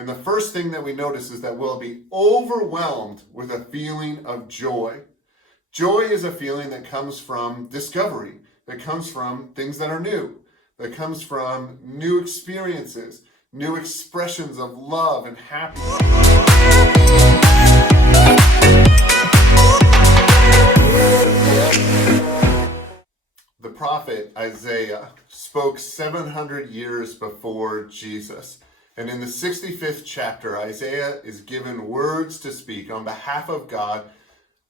And the first thing that we notice is that we'll be overwhelmed with a feeling of joy. Joy is a feeling that comes from discovery, that comes from things that are new, that comes from new experiences, new expressions of love and happiness. The prophet Isaiah spoke 700 years before Jesus. And in the 65th chapter, Isaiah is given words to speak on behalf of God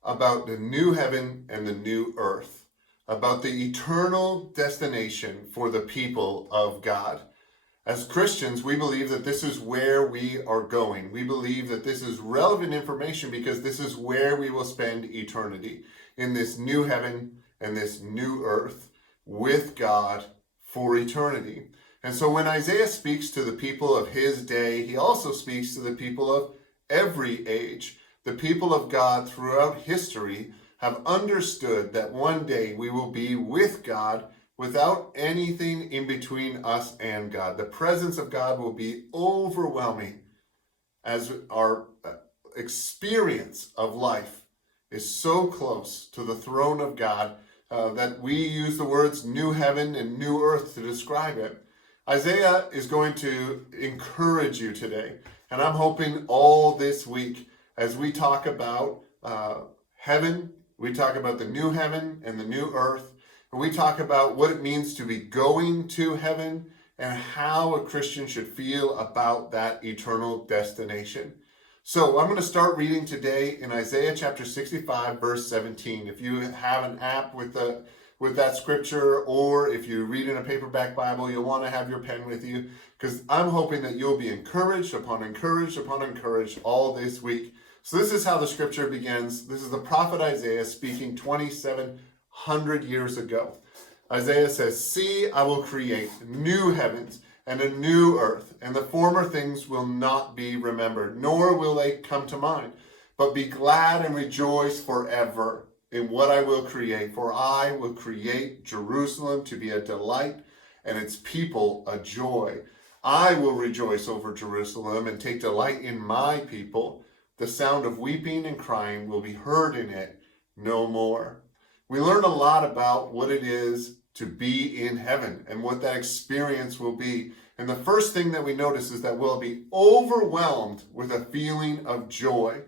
about the new heaven and the new earth, about the eternal destination for the people of God. As Christians, we believe that this is where we are going. We believe that this is relevant information because this is where we will spend eternity, in this new heaven and this new earth with God for eternity. And so when Isaiah speaks to the people of his day, he also speaks to the people of every age. The people of God throughout history have understood that one day we will be with God without anything in between us and God. The presence of God will be overwhelming as our experience of life is so close to the throne of God that we use the words new heaven and new earth to describe it. Isaiah is going to encourage you today, and I'm hoping all this week as we talk about heaven, we talk about the new heaven and the new earth, and we talk about what it means to be going to heaven and how a Christian should feel about that eternal destination. So I'm going to start reading today in Isaiah chapter 65, verse 17. If you have an app with that scripture, or if you read in a paperback Bible, you'll want to have your pen with you, because I'm hoping that you'll be encouraged upon encouraged upon encouraged all this week. So this is how the scripture begins. This is the prophet Isaiah speaking 2,700 years ago. Isaiah says, "See, I will create new heavens and a new earth, and the former things will not be remembered, nor will they come to mind. But be glad and rejoice forever in what I will create, for I will create Jerusalem to be a delight and its people a joy. I will rejoice over Jerusalem and take delight in my people. The sound of weeping and crying will be heard in it no more." We learn a lot about what it is to be in heaven and what that experience will be. And the first thing that we notice is that we'll be overwhelmed with a feeling of joy.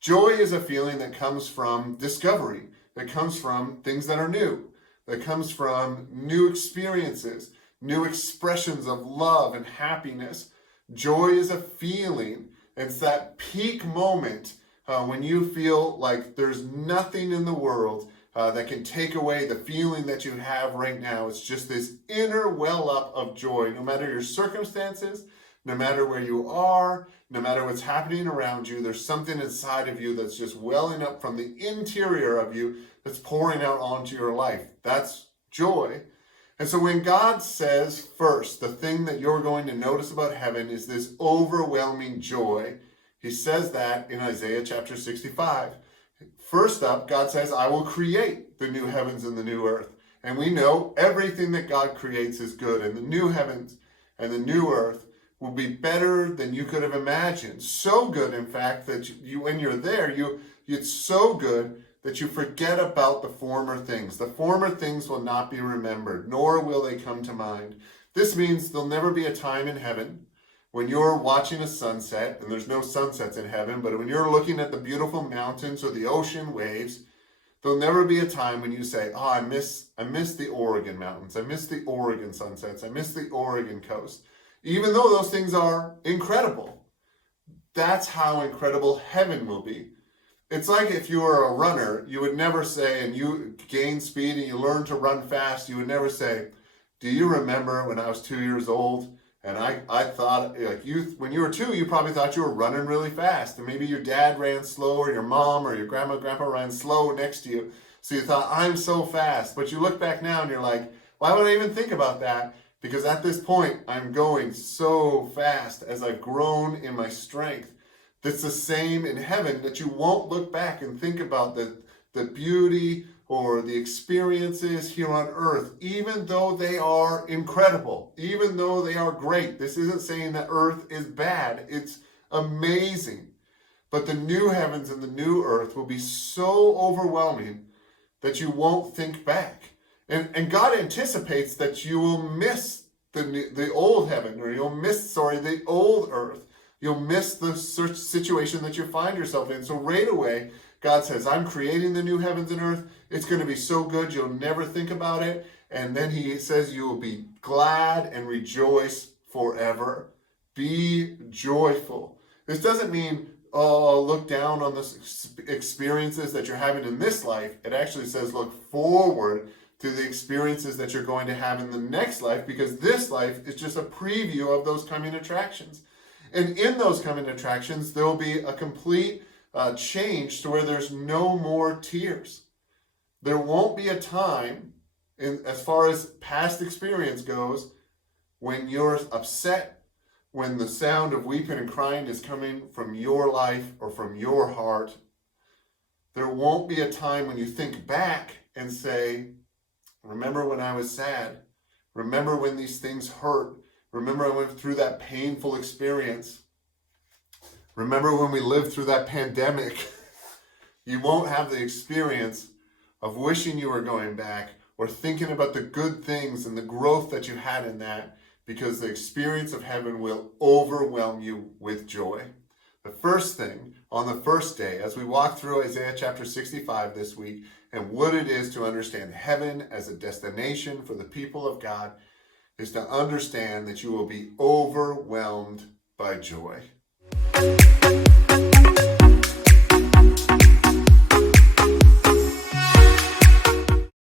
Joy is a feeling that comes from discovery, that comes from things that are new, that comes from new experiences, new expressions of love and happiness. Joy is a feeling. It's that peak moment when you feel like there's nothing in the world that can take away the feeling that you have right now. It's just this inner well up of joy, no matter your circumstances, no matter where you are, no matter what's happening around you. There's something inside of you that's just welling up from the interior of you that's pouring out onto your life. That's joy. And so when God says first, the thing that you're going to notice about heaven is this overwhelming joy, he says that in Isaiah chapter 65. First up, God says, "I will create the new heavens and the new earth." And we know everything that God creates is good, and the new heavens and the new earth will be better than you could have imagined. So good, in fact, that you when you're there, it's so good that you forget about the former things. The former things will not be remembered, nor will they come to mind. This means there'll never be a time in heaven when you're watching a sunset, and there's no sunsets in heaven, but when you're looking at the beautiful mountains or the ocean waves, there'll never be a time when you say, "Oh, I miss the Oregon mountains. I miss the Oregon sunsets. I miss the Oregon coast." Even though those things are incredible, that's how incredible heaven will be. It's like if you were a runner, you would never say, and you gain speed and you learn to run fast, you would never say, "Do you remember when I was 2 years old? And I thought, like when you were 2, you probably thought you were running really fast. And maybe your dad ran slow, or your mom or your grandpa ran slow next to you. So you thought, I'm so fast. But you look back now and you're like, why would I even think about that? Because at this point, I'm going so fast as I've grown in my strength. That's the same in heaven, that you won't look back and think about the beauty or the experiences here on earth, even though they are incredible, even though they are great. This isn't saying that earth is bad. It's amazing. But the new heavens and the new earth will be so overwhelming that you won't think back. And God anticipates that you will miss the old heaven, or you'll miss, the old earth. You'll miss the situation that you find yourself in. So right away, God says, I'm creating the new heavens and earth. It's going to be so good, you'll never think about it. And then he says, you will be glad and rejoice forever. Be joyful. This doesn't mean, oh, look down on the experiences that you're having in this life. It actually says, look forward to the experiences that you're going to have in the next life, because this life is just a preview of those coming attractions. And in those coming attractions, there will be a complete change to where there's no more tears. There won't be a time, as far as past experience goes, when you're upset, when the sound of weeping and crying is coming from your life or from your heart. There won't be a time when you think back and say, remember when I was sad? Remember when these things hurt? Remember I went through that painful experience? Remember when we lived through that pandemic? You won't have the experience of wishing you were going back or thinking about the good things and the growth that you had in that, because the experience of heaven will overwhelm you with joy. The first thing on the first day, as we walk through Isaiah chapter 65 this week, and what it is to understand heaven as a destination for the people of God, is to understand that you will be overwhelmed by joy.